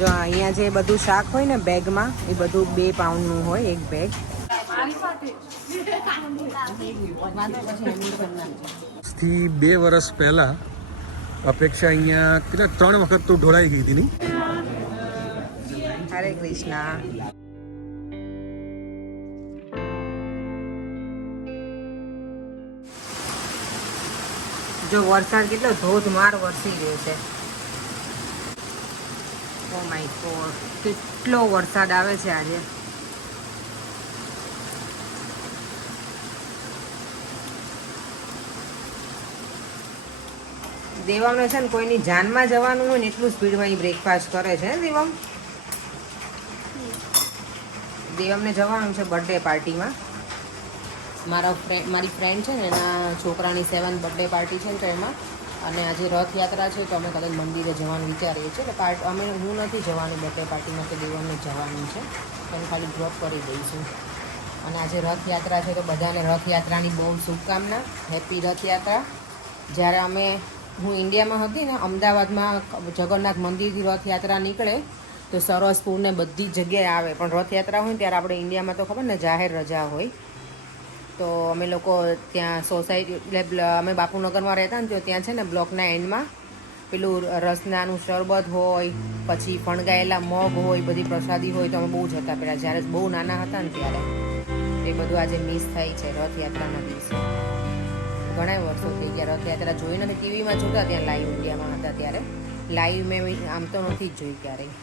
જો અહીંયા જે બધું શાક હોય ને બેગમાં એ બધું 2 પાઉન્ડનું હોય એક બેગ. થી 2 વર્ષ પહેલા અપેક્ષા અહીંયા કેટલા 3 વખત તો ઢોળાઈ ગઈ હતી નહીં. હરે કૃષ્ણ. જો વરસાદ કેટલો ધોધમાર વરસી રહ્યો છે. ઓ માય ગોડ, કેટલો વરસાદ આવે છે આજે. દેવામને છે ને કોઈની જાનમાં જવાનું હોય ને એટલું સ્પીડમાં બ્રેકફાસ્ટ કરે છે. દેવમ દેવમને જવાનું છે બર્થડે પાર્ટીમાં. મારી ફ્રેન્ડ છે ને એના છોકરાની 7th બર્થડે પાર્ટી છે ને તો એમાં, અને આજે રથયાત્રા છે તો અમે કદાચ મંદિરે જવાનું વિચારીએ છીએ. એટલે હું નથી જવાનું બર્થડે પાર્ટીમાં, તો દેવમને જવાનું છે તો હું ખાલી ડ્રોપ કરી દઈશું. અને આજે રથયાત્રા છે તો બધાને રથયાત્રાની બહુ શુભકામના. હેપી રથયાત્રા. જ્યારે હું ઇન્ડિયામાં હતી ને, અમદાવાદમાં જગન્નાથ મંદિરથી રથયાત્રા નીકળે તો સરસપુરને બધી જગ્યાએ આવે, પણ રથયાત્રા હોય ને ત્યારે આપણે ઇન્ડિયામાં તો ખબર ને જાહેર રજા હોય. તો અમે લોકો ત્યાં સોસાયટી, એટલે અમે બાપુનગરમાં રહેતા ને તો ત્યાં છે ને બ્લોકના એન્ડમાં પેલું રસનાનું શરબત હોય, પછી ફણગાયેલા મગ હોય, બધી પ્રસાદી હોય. તો અમે બહુ જતા પહેલાં, જ્યારે બહુ નાના હતા ને ત્યારે. એ બધું આજે મિસ થાય છે રથયાત્રાના દિવસે. ઘણા વર્ષો થઈ ગયા રથયાત્રા જોઈ નથી. ટીવીમાં જોતા ત્યાં લાઈવ ઇન્ડિયામાં હતા ત્યારે. લાઈવ મેં આમ તો નથી જ જોઈ ક્યારેય.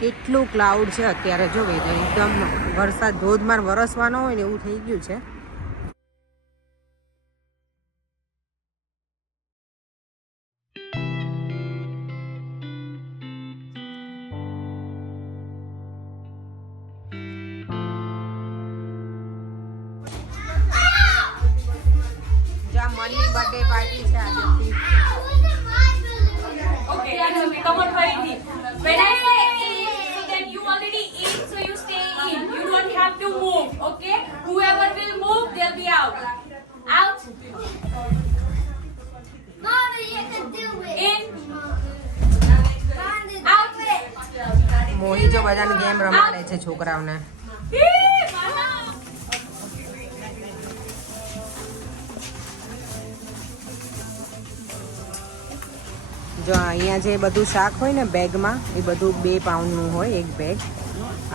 કેટલું ક્લાઉડ છે અત્યારે. જો એકદમ વરસાદ ધોધમાર વરસવાનો હોય ને એવું થઈ ગયું છે. મનની બર્થડે પાર્ટી છે આજે. Okay, come on, Faridi. When I say in, so then you already in, so you stay in. You don't have to move, okay? Whoever will move, they'll be out. Out. Mama, you can do it. In. Out. મોહી જો બધાને game રમાડે છે છોકરાઓને. જો અહીંયા જે બધું શાક હોય ને બેગમાં એ બધું 2 પાઉન્ડનું હોય એક બેગ.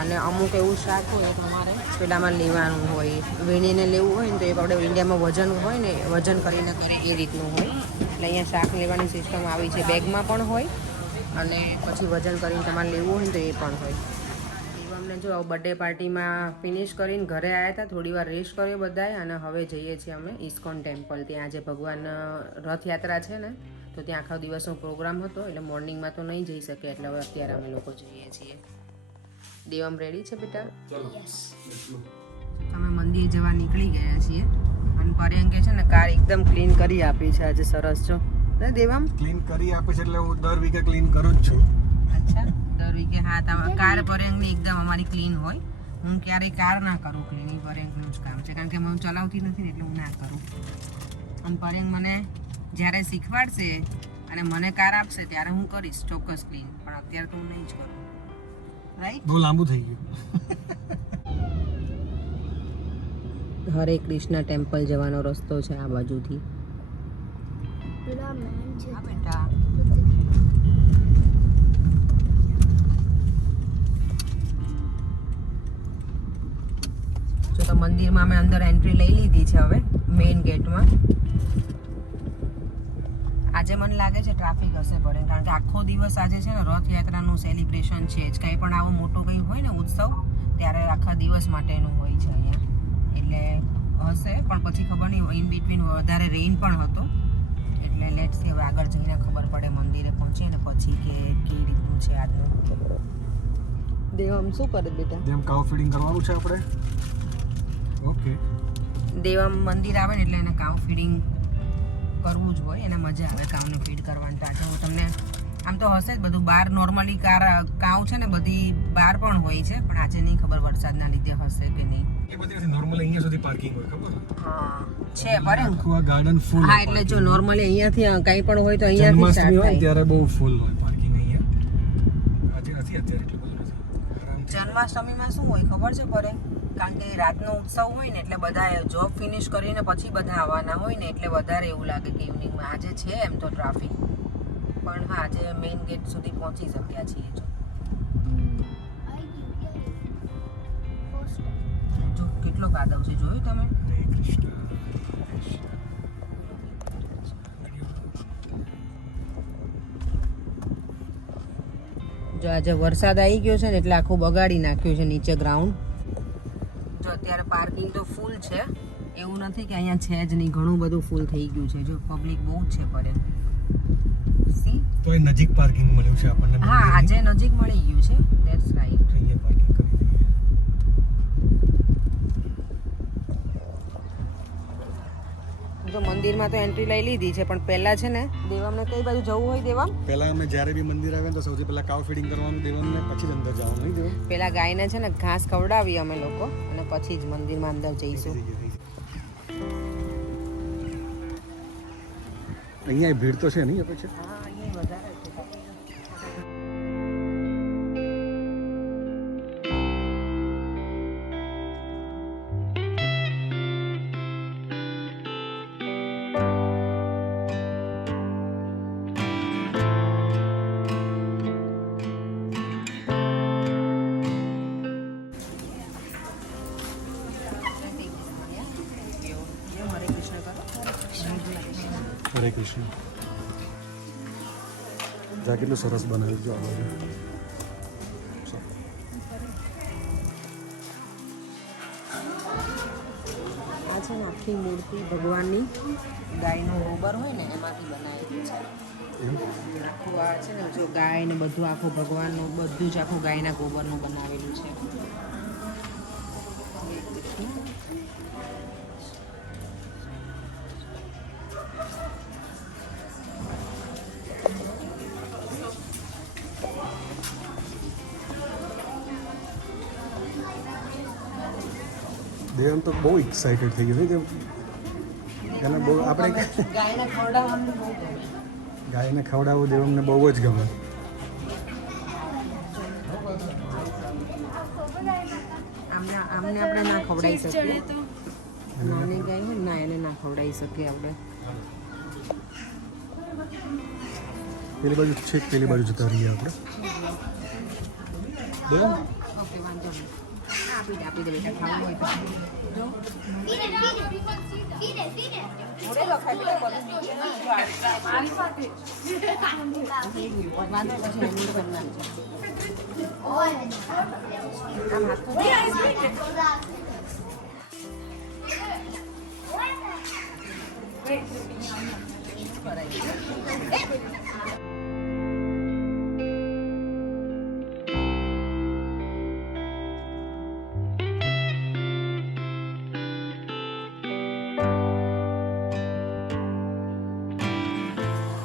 અને અમુક એવું શાક હોય તમારે પેલામાં લેવાનું હોય, વીણીને લેવું હોય ને તો એક આપણે ઇન્ડિયામાં વજન હોય ને, વજન કરીને કરે એ રીતનું હોય. એટલે અહીંયા શાક લેવાની સિસ્ટમ આવી છે. બેગમાં પણ હોય અને પછી વજન કરીને તમારે લેવું હોય ને તો એ પણ હોય. અમને જો બર્થડે પાર્ટીમાં ફિનિશ કરીને ઘરે આવ્યા હતા, થોડી વાર રેસ્ટ કર્યો બધાએ, અને હવે જઈએ છીએ અમે ઇસ્કોન ટેમ્પલ. ત્યાં આજે ભગવાન રથયાત્રા છે ને તો ત્યાં આખો દિવસનો પ્રોગ્રામ હતો, એટલે મોર્નિંગમાં તો નહીં જઈ શકે, એટલે હવે અત્યારે અમે લોકો જઈએ છીએ. દેવમ રેડી છે બેટા? અમે મંદિર જવા નીકળી ગયા છીએ. અને પર્યંકે છે ને કાર એકદમ ક્લીન કરી આપી છે આજે. સરસ છો ને દેવમ? ક્લીન કરી આપે છે એટલે હું દર વીકે ક્લીન કરું જ છું. અચ્છા, દર વીકે? હા, કાર પર્યંકની એકદમ અમારી ક્લીન હોય. હું ક્યારેય કાર ના કરું ક્લીન, એ પર્યંકનું જ કામ છે, કારણ કે હું ચલાવતી નથી ને એટલે હું ના કરું. અને પર્યંક મને જ્યારે શીખવાડશે અને મને કાર આપશે ત્યારે હું કરીશ ચોક્કસ ક્લીન, પણ અત્યારે તો હું નહીં જ કરું. રાઈટ? બહુ લાંબુ થઈ ગયું. હરે કૃષ્ણ ટેમ્પલ જવાનો રસ્તો છે આ બાજુથી. હા બેટા. જો તો મંદિરમાં અમે અંદર એન્ટ્રી લઈ લીધી છે હવે મેઇન ગેટમાં. આજે મને લાગે છે ટ્રાફિક હશે પડે, કારણ કે આખો દિવસ આજે છે ને રથયાત્રાનું સેલિબ્રેશન છે જ. કંઈ પણ આવો મોટો કંઈ હોય ને ઉત્સવ ત્યારે આખા દિવસ માટેનું હોય છે અહીંયા. એટલે હશે, પણ પછી ખબર નહીં, ઇન બિટવીન વધારે રેઇન પણ હતો. એટલે લેટ્સ સી, હવે આગળ જઈને ખબર પડે મંદિરે પહોંચીએ ને પછી કે કેવી રીતનું છે આજનું. દેવમ શું કરે બેટા? જેમ કાઉ ફીડિંગ કરવાનું છે આપણે. ઓકે. દેવમ મંદિર આવે ને એટલે એને કાઉ ફીડિંગ કરવું જ હોય, એને મજા આવે કાઉને ફીડ કરવાની. આજે હું તમને, આમ તો હશે જ બધું બહાર, નોર્મલી કાઉ છે ને બધી બહાર પણ હોય છે, પણ આજે નહીં ખબર વરસાદના લીધે હશે કે નહીં. એ બધી નોર્મલી અહીંયા સુધી પાર્કિંગ હોય, ખબર? હા છે, પર આખું આ ગાર્ડન ફૂલ. હા, એટલે જો નોર્મલી અહીંયાથી કંઈ પણ હોય તો અહીંયાથી સ્ટાર્ટ થાય ત્યારે બહુ ફૂલ હોય પાર્કિંગ અહીંયા. જન્માષ્ટમીમાં શું હોય ખબર છે પરે? કારણ કે રાતનો ઉત્સવ હોય ને એટલે બધા જોબ ફિનિશ કરીને પછી બધા આવવાના હોય ને એટલે વધારે એવું લાગે કે ઇવનિંગમાં. આજે છે એમ તો ટ્રાફિક, પણ હા આજે મેઇન ગેટ સુધી પહોંચી શક્યા છીએ. જો કેટલો કાદવ છે જોયું તમે? જો આજે વરસાદ આવી ગયો છે ને એટલે આખું બગાડી નાખ્યું છે નીચે ગ્રાઉન્ડ. જો અત્યારે પાર્કિંગ તો ફૂલ છે, એવું નથી કે અહીંયા છે જ નહીં, ઘણું બધું ફૂલ થઈ ગયું છે. જો પબ્લિક બહુ જ છે પરે. સી તો એ નજીક પાર્કિંગ મળ્યું છે આપણને. હા આજે નજીક મળી ગયું છે. That's right. અહીંયા પાર્કિંગ કરી દઈએ. જો મંદિરમાં તો એન્ટ્રી લઈ લીધી છે, પણ પહેલા છે ને દેવામને કઈ બાજુ જવું હોય? દેવામ પહેલા અમે જ્યારે બી મંદિર આવે તો સૌથી પહેલા કાવ ફીડિંગ કરવાનું દેવાનું, પછી જ અંદર જવાનું. નહીં દેવા? પેલા ગાયને છે ને ઘાસ ખવડાવી અમે લોકો અને પછી જ મંદિરમાં અંદર જઈશું. અહીંયા ભીડ તો છે નહીં અપેક્ષા? હા અહીંયા વધારે છે. હરે કૃષ્ણ. જા કેટલું સરસ બનાવ્યું. જો આ બાજુ આ છે ને આખી મૂર્તિ ભગવાનની ગાયનું ગોબર હોય ને એમાંથી બનાવેલું છે. આખું આ છે ને જો ગાય ને બધું આખું ભગવાનનું બધું જ આખું ગાયના ગોબરનું બનાવેલું છે. દેવમ તો બહુ એક્સાઇટેડ થઈ ગયું. એને બહુ આપણે ગાયને ખવડાવવાનું બહુ ગમે. ગાયને ખવડાવવું દેવમને બહુ જ ગમે. આમને આપણે ના ખવડાવી શકીએ. નાની ગાય હોય ના એને ના ખવડાવી શકીએ આપણે. પેલી બાજુ છેક પેલી બાજુ જતા રહીએ આપણે. દેવ ઓકે વાંધો નહીં. આપી દે બેટા ખાવું હોય તો. જો મોડે લખાય બેટા બધું નીચે ના જો મારી સાથે વાંધો પછી એનું કરી નાખજો. આમ હાથ તો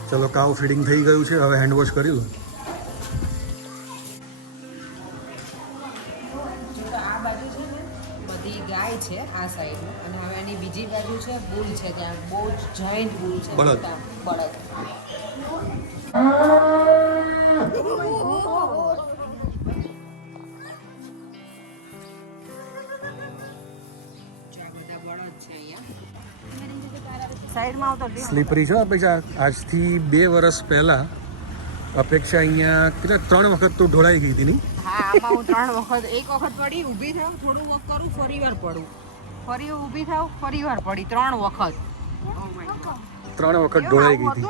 ચલો કાવ ફીડિંગ થઈ ગયું છે, હવે હેન્ડ વોશ કરી લો. આ બાજુ છે ને બધી ગાય છે આ સાઈડમાં, અને હવે એની બીજી બાજુ છે બુલ છે. ત્યાં બહુ જ જૈન બુલ છે. બળદ. બળદ. સાઈડમાં આવતો સ્લીપરી છે અપેક્ષા. આજથી 2 વર્ષ પહેલાં અપેક્ષા અહીંયા કેટલા 3 વખત તો ઢોળાઈ ગઈ હતી નહીં? હા આમાં હું 3 વખત, એક વખત પડી, ઊભી થાવ, થોડું વોક કરું, ફરી વાર પડું, ફરી ઊભી થાવ, ફરી વાર પડી, 3 વખત. 3 વખત ઢોળાઈ ગઈ હતી.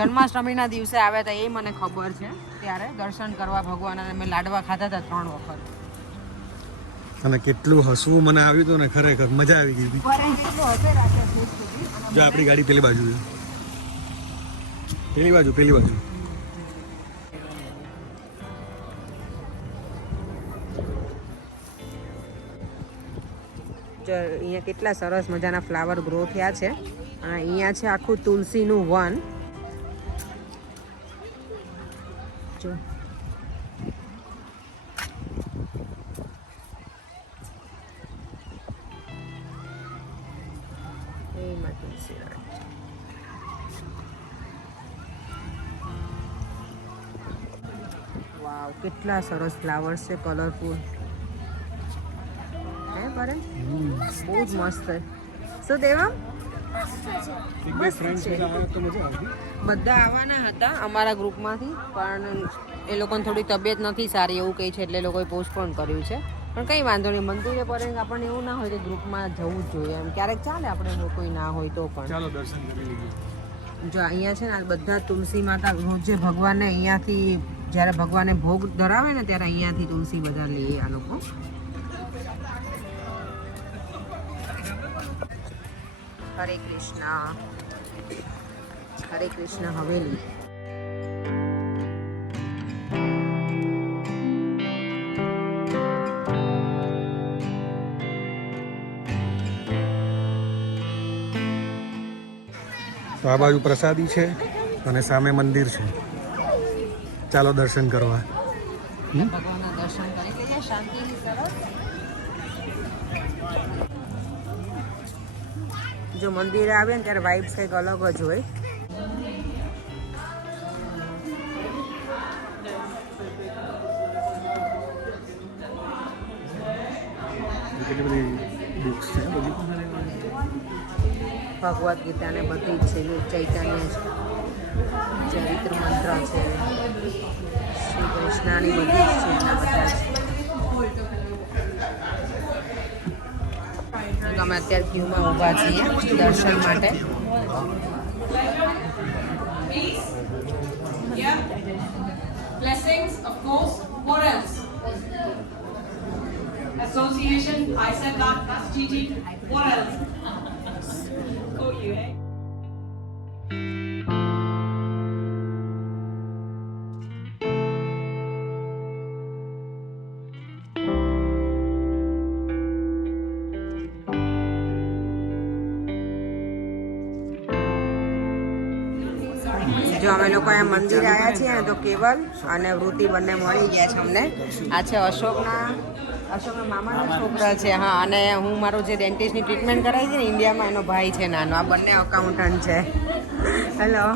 જન્માષ્ટમીના દિવસે આવ્યા હતા એ મને ખબર છે. ત્યારે દર્શન કરવા ભગવાન અને મેં લાડવા ખાધા હતા 3 વખત. અને કેટલું હસવું મને આવ્યું હતું ને, ખરેખર મજા આવી ગઈ હતી. જો આપણી ગાડી પેલી બાજુ છે. પેલી બાજુ અહીંયા કેટલા સરસ મજાના ફ્લાવર ગ્રો થયા છે. અને અહીંયા છે આખું તુલસીનું વન. જો એમાં તુલસી વાવ કેટલા સરસ ફ્લાવર્સ છે, કલરફુલ. પર બહુ જ મસ્ત છે. શું દેવા બધા આવવાના હતા અમારા ગ્રુપમાંથી, પણ એ લોકોને થોડી તબિયત નથી સારી એવું કહે છે, એટલે એ લોકોએ પોસ્ટપોન કર્યું છે. પણ કંઈ વાંધો નહીં, મંદિરે પર આપણને એવું ના હોય કે ગ્રુપમાં જવું જ જોઈએ, એમ ક્યારેક ચાલે આપણે કોઈ ના હોય તો પણ. ચાલો દર્શન કરી લઈએ. જો અહીંયા છે ને બધા તુલસી માતા રોજે ભગવાનને અહીંયાથી, જ્યારે ભગવાનને ભોગ ધરાવે ને ત્યારે અહીંયાથી તુલસી બધા લે આ લોકો. હરે કૃષ્ણ હવેલી. તો આ બાજુ પ્રસાદી છે અને સામે મંદિર છે. ચાલો દર્શન કરવા. ભગવાનના દર્શન કરી લઈએ શાંતિથી. સરસ. જો મંદિરે આવે ને ત્યારે વાઇબ્સ કંઈક અલગ જ હોય. કેટલી બધી બુક્સ છે બધી. ભગવદ્ ગીતા ને બધી જ છે. ચૈતન્ય છે, ચરિત્ર મંત્ર છે, શ્રી કૃષ્ણની બધી જ છે એના બધા જ. અમે અત્યારે ક્યુમાં ઊભા છીએ દર્શન માટે. Yeah. Blessings, of course. What else? Association. I said that. That's cheating. What else? Go you, eh? જો અમે લોકો અહીંયા મંદિરે આવ્યા છીએ ને તો કેવલ અને વૃત્તિ બંને મળી ગયા છે અમને. આ છે અશોકના મામાના છોકરા છે. હા, અને હું મારો જે ડેન્ટિસ્ટની ટ્રીટમેન્ટ કરાવી છે ને ઇન્ડિયામાં, એનો ભાઈ છે નાનો. આ બંને અકાઉન્ટન્ટ છે. હેલો.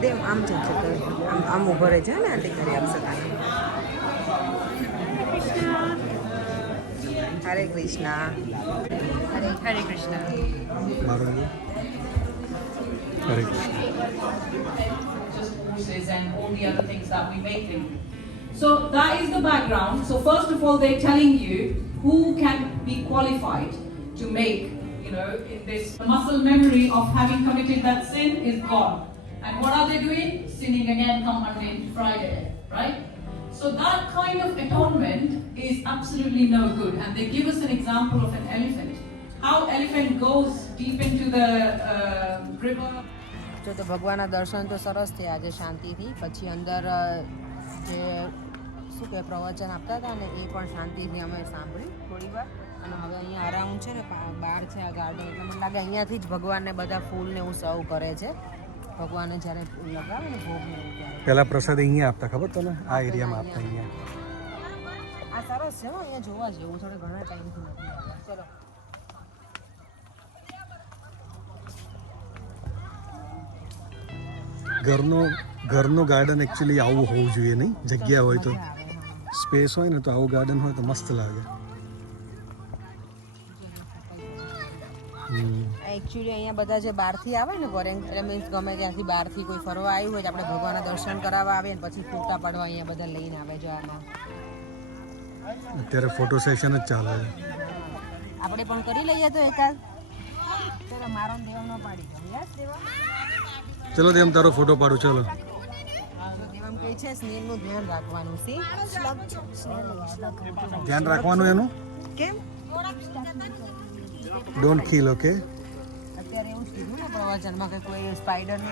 દેવ આમ છે, આમ ઉભો રહે છે ને આંટી કરી આપશે તને. હરે Krishna. Hare Krishna. Hare Krishna. And all the other things that we make them. So that is the background. So first of all, they're telling you who can be qualified to make, you know, in this muscle memory of having committed that sin is gone. And what are they doing? Sinning again come Monday to Friday, right? So that kind of atonement is absolutely no good. And they give us an example of an elephant. How elephant goes deep into the river. જો તો ભગવાનના દર્શન તો સરસ થયા આજે શાંતિથી. પછી અંદર જે શું કે પ્રવચન આપતા હતા ને એ પણ શાંતિથી અમે સાંભળ્યું થોડી વાર. અને હવે અહીંયા અરાઉન્ડ છે ને બહાર છે આ ગાર્ડન, એટલે મને લાગે અહીંયાથી જ ભગવાનને બધા ફૂલ ને એવું સર્વ કરે છે. ભગવાનને જ્યારે લગાવે ને ભોગ ને એવું ત્યારે. પહેલા પ્રસાદ અહીંયા આપતા, ખબર તને? આ એરિયામાં આપતા અહીંયા. આ સરસ છે હો, અહીંયા જોવા જેવું. થોડે ઘણા ટાઈમથી નથી આવ્યા. ચલો. ઘરનું ગાર્ડન એકચ્યુઅલી આવું હોવું જોઈએ નહીં? જગ્યા હોય તો, સ્પેસ હોય ને તો આવું ગાર્ડન હોય તો મસ્ત લાગે. એકચ્યુઅલી અહીંયા બધા જે બહારથી આવે ને ફોરેન, એટલે મીન્સ ગમે ત્યાંથી બહારથી કોઈ ફરવા આવ્યું હોય તો આપણે ભગવાનના દર્શન કરાવવા આવે ને પછી ફોટા પાડવા અહીંયા બધા લઈને આવે. જો આમાં અત્યારે ફોટો સેશન જ ચાલે છે. આપણે પણ કરી લઈએ તો એકાદ. ચલો મારો દેવા ન પાડી દો. યસ દેવા. ચલો તેમ તારો ફોટો પાડું. ચલો. દેવામ કહે છે સ્નેહનું ધ્યાન રાખવાનું. સી ધ્યાન રાખવાનું એનું. કેમ? Don't kill. ઓકે. અત્યારે એવું જ કીધું ને પ્રવચનમાં કે કોઈ સ્પાઈડરને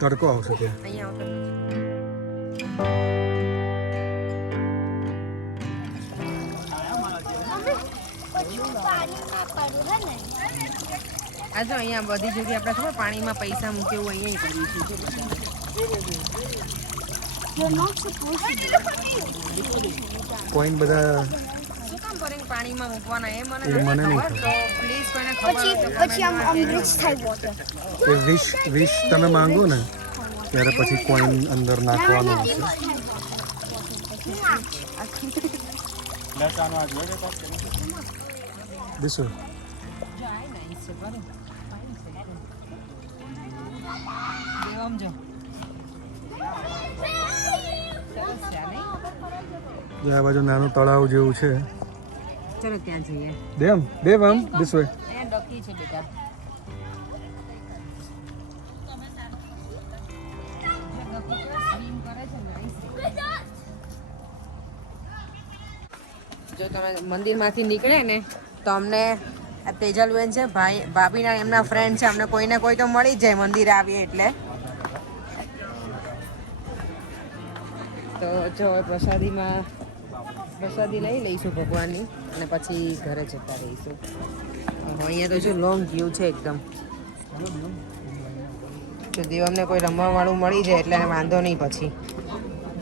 તડકો આવશે ત્યાં. અહીંયા આ જો અહીંયા બધી જગ્યાએ આપણે ખબર પાણીમાં પૈસા મૂકે એવું અહીંયા કર્યું છે. કોઈન બધા શું કામ કરીને પાણીમાં મૂકવાના એ મને એ મને નથી નહીં ખબર. તો પ્લીઝ કોઈને પછી આમ rich થાય water. એ વિશ તમે માંગો ને ત્યારે પછી કોઈન અંદર નાખવાનો હશે. This way. જે આ બાજુ નાનું તળાવ જેવું છે. ચલો ત્યાં જઈએ. Devam this way. અહીંયા ડકી છે બેટા. જો તમે મંદિરમાંથી નીકળે ને તો અમને આ તેજલબેન છે ભાભીના એમના ફ્રેન્ડ છે, અમને કોઈને કોઈ તો મળી જ જાય મંદિર આવીએ એટલે. તો જો પ્રસાદી લઈ લઈશું ભગવાનની અને પછી ઘરે જતા રહીશું. અહીંયા તો જો લોંગ વ્યૂ છે એકદમ. જો દેવમને કોઈ રમવાવાળું મળી જાય એટલે એને વાંધો નહીં પછી.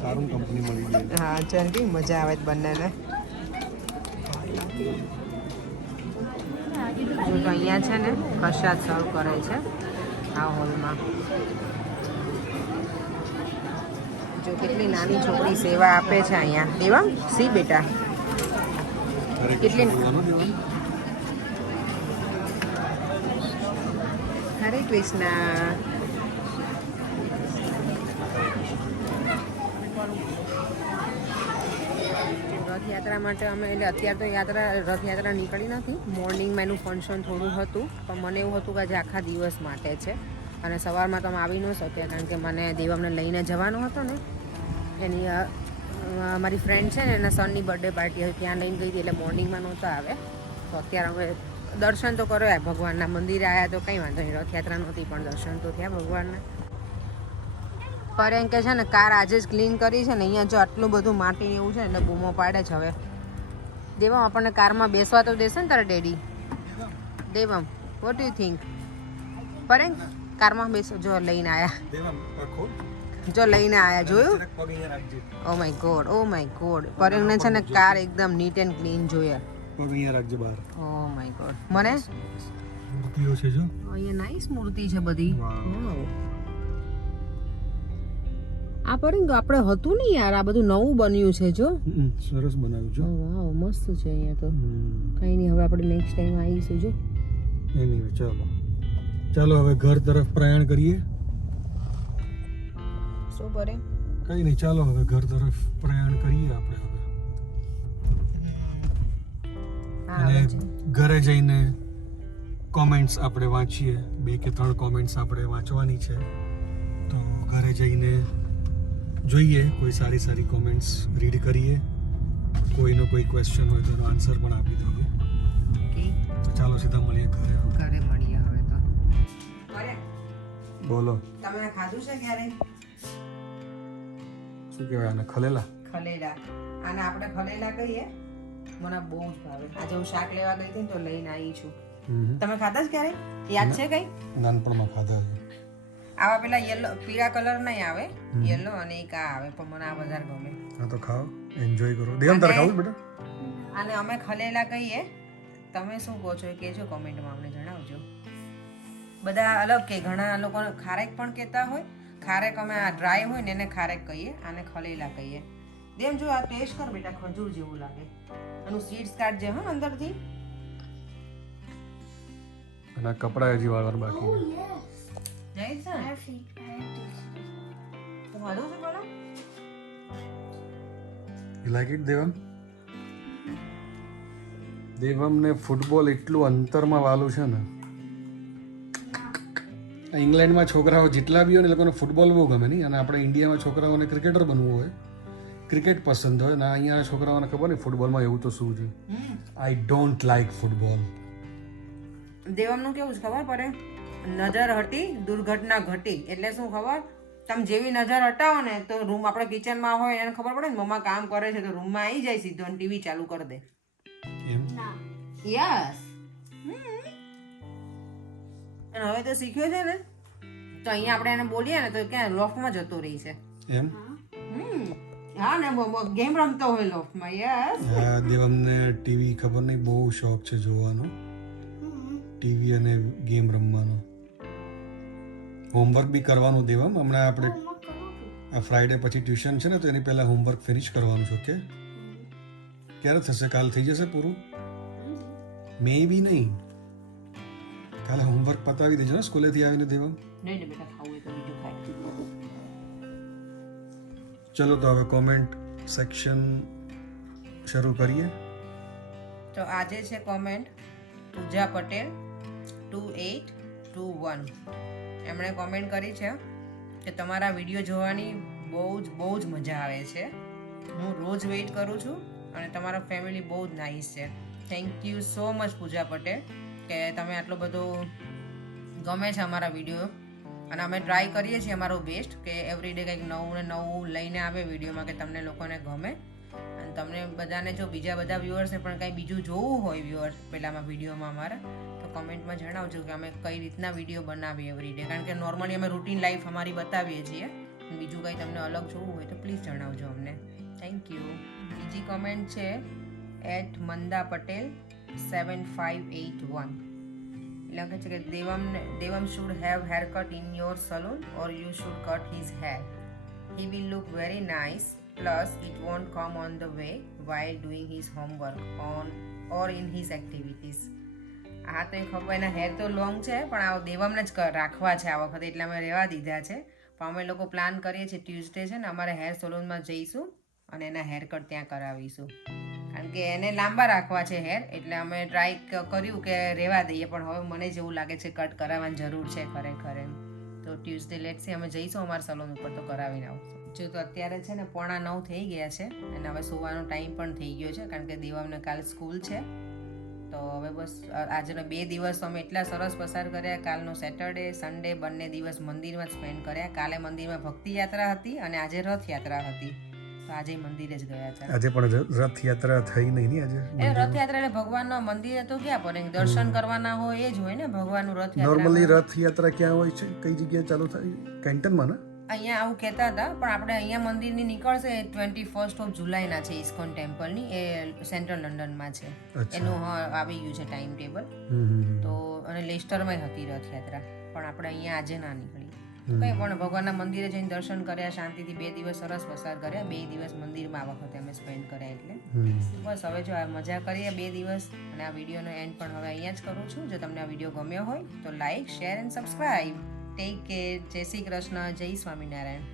સારું કંપની મળી ગઈ. હા ચાલ કે મજા આવે બંનેને. જો તો અહીંયા છે ને પ્રસાદ સર્વ કરે છે આ હોલમાં. જો કેટલી નાની છોકરી સેવા આપે છે અહીંયા. દેવા સી બેટા કેટલી હરે કૃષ્ણ. રથયાત્રા માટે અમે એટલે અત્યારે તો રથયાત્રા નીકળી નથી. મોર્નિંગમાં એનું ફંક્શન થોડું હતું પણ મને એવું હતું કે આજે આખા દિવસ માટે છે અને સવારમાં તો અમે આવી ન શક્યા કારણ કે મને દેવમને લઈને જવાનો હતો ને. એની મારી ફ્રેન્ડ છે ને એના સનની બર્થડે પાર્ટી હતી ત્યાં લઈને ગઈ હતી એટલે મોર્નિંગમાં નહોતા આવે. તો અત્યારે અમે દર્શન તો કર્યા ભગવાનના. મંદિરે આવ્યા તો કંઈ વાંધો નહીં, રથયાત્રા નહોતી પણ દર્શન તો થયા ભગવાનના. પર એમ કે છે ને કાર આજે જ ક્લીન કરી છે ને અહીંયા જો આટલું બધું માટી એવું છે એટલે બૂમો પાડે છે. હવે દેવમ આપણને કારમાં બેસવા તો દેશે ને તારા daddy? Devam what you think? પરેંગ કારમાં બેસો. જો લઈને આવ્યા, જો લઈને આવ્યા, જોયું? Oh my god, oh my god. પરેંગને છે ને કાર એકદમ નીટ એન્ડ ક્લીન જોઈએ. અહીંયા રાખજો બહાર. ઓ માય ગોડ. મને મૂર્તિઓ છે જો અહીંયા નાઈસ મૂર્તિ છે બધી. વાવ. આ પરેંગ આપણે હતું નહીં યાર, આ બધું નવું બન્યું છે જો. સરસ બનાવ્યું છે. વાવ મસ્ત છે અહીંયા તો. કઈ નહીં, હવે આપણે નેક્સ્ટ ટાઈમ આવીશું જો. એનીવે ચાલો હવે ઘર તરફ પ્રયાણ કરીએ. શું કરે? કઈ નહીં, ચાલો હવે ઘર તરફ પ્રયાણ કરીએ આપણે હવે. અને ઘરે જઈને કોમેન્ટ્સ આપણે વાંચીએ. 2 કે 3 કોમેન્ટ્સ આપણે વાંચવાની છે. તો ઘરે જઈને જોઈએ, કોઈ સારી કોમેન્ટ્સ રીડ કરીએ. કોઈનો કોઈ ક્વેશ્ચન હોય તો એનો આન્સર પણ આપી દઈએ. ઓકે તો ચાલો સીધા મળીએ ઘરે. ઘરે મળીએ હવે તો. અરે બોલો, તમે ખાધું છે ક્યારે? શું કહેવાય આને? ખલેલા. આને આપણે ખલેલા કહીએ. મને બહુ જ ભાવે. આજે હું શાક લેવા ગઈ હતી ને તો લઈને આવી છું. તમે ખાધા જ ક્યારે? યાદ છે કઈ? નાનપણમાં ખાધા છે. આવા પેલા યલો પીળા કલર નહીં આવે, યલો અને એક આ આવે પણ મને આ વધારે ગમે. હા તો ખાઓ, એન્જોય કરો. દેવમ તારે ખાવું બેટા? આને અમે ખલેલા કહીએ. તમે શું કહો છો એ કહેજો કોમેન્ટમાં, અમને જણાવજો. બધા અલગ કે ઘણા લોકો ખારેક પણ કહેતા હોય. ખારેક અમે આ ડ્રાય હોય ને એને ખારેક કહીએ, આને ખલેલા કહીએ. દેમ જો આ ટેસ્ટ કર બેટા, ખજૂર જેવું લાગે. આનું સીડ્સ કાઢજે હા અંદરથી. અને આ કપડા હજી વાળવાનું બાકી છે. જાય છે તો ખાધું છે બોલો. You like it Devam? દેવમને ફૂટબોલ એટલું અંતરમાં વાલું છે ને. ઇંગ્લેન્ડમાં છોકરાઓ જેટલા બી હોય ને એ લોકોને ફૂટબોલ બહુ ગમે નહીં. અને આપણે ઇન્ડિયામાં છોકરાઓને ક્રિકેટર બનવું હોય, ક્રિકેટ પસંદ હોય ને અહીંયા છોકરાઓને ખબર નહીં ફૂટબોલમાં એવું તો શું છે. I don't like football. દેવમનું કેવું છે ખબર પડે? નજર હટી દુર્ઘટના ઘટી. એટલે શું ખબર? તમે જેવી નજર હટાવો ને તો રૂમ આપણે કિચનમાં હોય એને ખબર પડે ને મમ્મા કામ કરે છે તો રૂમમાં આવી જાય સીધો અને ટીવી ચાલુ કરી દે. એમ? યસ. અને હવે તો શીખ્યો છે ને તો અહીંયા આપણે એને બોલીએ ને તો ક્યાં લોફમાં જતો રહી છે. એમ? હા ને ગેમ રમતો હોય લોફમાં. યસ. દેવમને ટીવી ખબર નહીં બહુ શોખ છે જોવાનો. ટીવી અને ગેમ રમવાનો. હોમવર્ક બી કરવાનું દેવામ. હમણાં આપણે આ ફ્રાઈડે પછી ટ્યુશન છે ને, તો એની પહેલાં હોમવર્ક ફિનિશ કરવાનું છે. ઓકે, ક્યારે થશે? કાલ થઈ જશે પૂરું? મે બી નહીં, કાલે હોમવર્ક પતાવી દેજો ને સ્કૂલેથી આવીને દેવા. નહીં ને બેટા, ખાવું હોય તો બીજું ખાય. ચલો તો હવે કોમેન્ટ સેક્શન શરૂ કરીએ. તો આજે છે કોમેન્ટ પૂજા પટેલ 2821. એમણે કોમેન્ટ કરી છે કે તમારા વિડીયો જોવાની બહુ જ મજા આવે છે. હું રોજ વેઇટ કરું છું અને તમારા ફેમિલી બહુ જ નાઇસ છે. થેન્ક યુ સો મચ પૂજા પટેલ કે તમે આટલો બધો ગમે છે અમારા વિડીયો, અને અમે ટ્રાય કરીએ છીએ અમારો બેસ્ટ કે એવરીડે કંઈક નવું ને નવું લઈને આવે વિડીયોમાં કે તમને લોકોને ગમે. અને તમને બધાને જો બીજા બધા વ્યુઅર્સને પણ કંઈ બીજું જોવું હોય વ્યુઅર્સ પહેલાંમાં વિડીયોમાં અમારા, તો કમેન્ટમાં જણાવજો કે અમે કઈ રીતના વિડીયો બનાવીએ એવરીડે. કારણ કે નોર્મલી અમે રૂટીન લાઈફ અમારી બતાવીએ છીએ. બીજું કંઈ તમને અલગ જોવું હોય તો પ્લીઝ જણાવજો અમને. Thank you. બીજી કમેન્ટ છે @મંદા પટેલ 7581. લખે છે કે Devam should have hair cut in your salon or you should cut his hair. He will look very nice. Plus, it won't come on the way while doing his homework or in his activities. આ તો ખબર, એના hair તો long છે પણ આ દેવમને જ રાખવા છે આ વખતે, એટલે અમે રહેવા દીધા છે. પણ અમે લોકો પ્લાન કરીએ છીએ ટ્યુઝડે છે ને અમારે હેર સલૂનમાં જઈશું અને એના હેર કટ ત્યાં કરાવીશું. કારણ કે એને લાંબા રાખવા છે હેર, એટલે અમે ટ્રાય કર્યું કે રહેવા દઈએ, પણ હવે મને જેવું લાગે છે કટ કરાવવાની જરૂર છે ખરેખર એમ. તો ટ્યુઝડે લેટ્સી અમે જઈશું અમારા સલૂન ઉપર તો કરાવીને આવશું. જો તો અત્યારે છે ને 8:45 થઈ ગયા છે અને હવે સુવાનો ટાઈમ પણ થઈ ગયો છે, કારણ કે દેવામને કાલે સ્કૂલ છે. તો હવે બસ આજના 2 દિવસ અમે એટલા સરસ પસાર કર્યા. કાલનો સેટરડે સન્ડે બંને દિવસ મંદિરમાં સ્પેન્ડ કર્યા. કાલે મંદિરમાં ભક્તિ યાત્રા હતી અને આજે રથયાત્રા હતી, તો આજે મંદિરે જ ગયા હતા. આજે પણ રથયાત્રા થઈ નહીં આજે. એ રથયાત્રા એટલે ભગવાનના મંદિરે તો ક્યાં પડે, દર્શન કરવાના હોય એ જ હોય ને ભગવાનનું. રથયાત્રા નોર્મલી રથયાત્રા ક્યાં હોય છે, કઈ જગ્યાએ ચાલુ થાય? કેન્ટનમાં ને અહીંયા આવું કહેતા હતા, પણ આપણે અહીંયા મંદિરની નીકળશે 21 જુલાઈના છે ઇસ્કોન ટેમ્પલની, એ સેન્ટ્રલ લંડનમાં છે. એનું આવી ગયું છે ટાઈમ ટેબલ. તો અને લેસ્ટરમાં હતી રથયાત્રા, પણ આપણે અહીંયા આજે ના નીકળી. કંઈ પણ ભગવાનના મંદિરે જઈને દર્શન કર્યા, શાંતિથી 2 દિવસ સરસ પસાર કર્યા. 2 દિવસ મંદિરમાં આ વખતે અમે સ્પેન્ડ કર્યા. એટલે બસ હવે જો આ મજા કરીએ 2 દિવસ, અને આ વિડીયોનો એન્ડ પણ હવે અહીંયા જ કરું છું. જો તમને આ વિડીયો ગમ્યો હોય તો like, share and subscribe. Take care. જય શ્રી કૃષ્ણ. જય સ્વામિનારાયણ.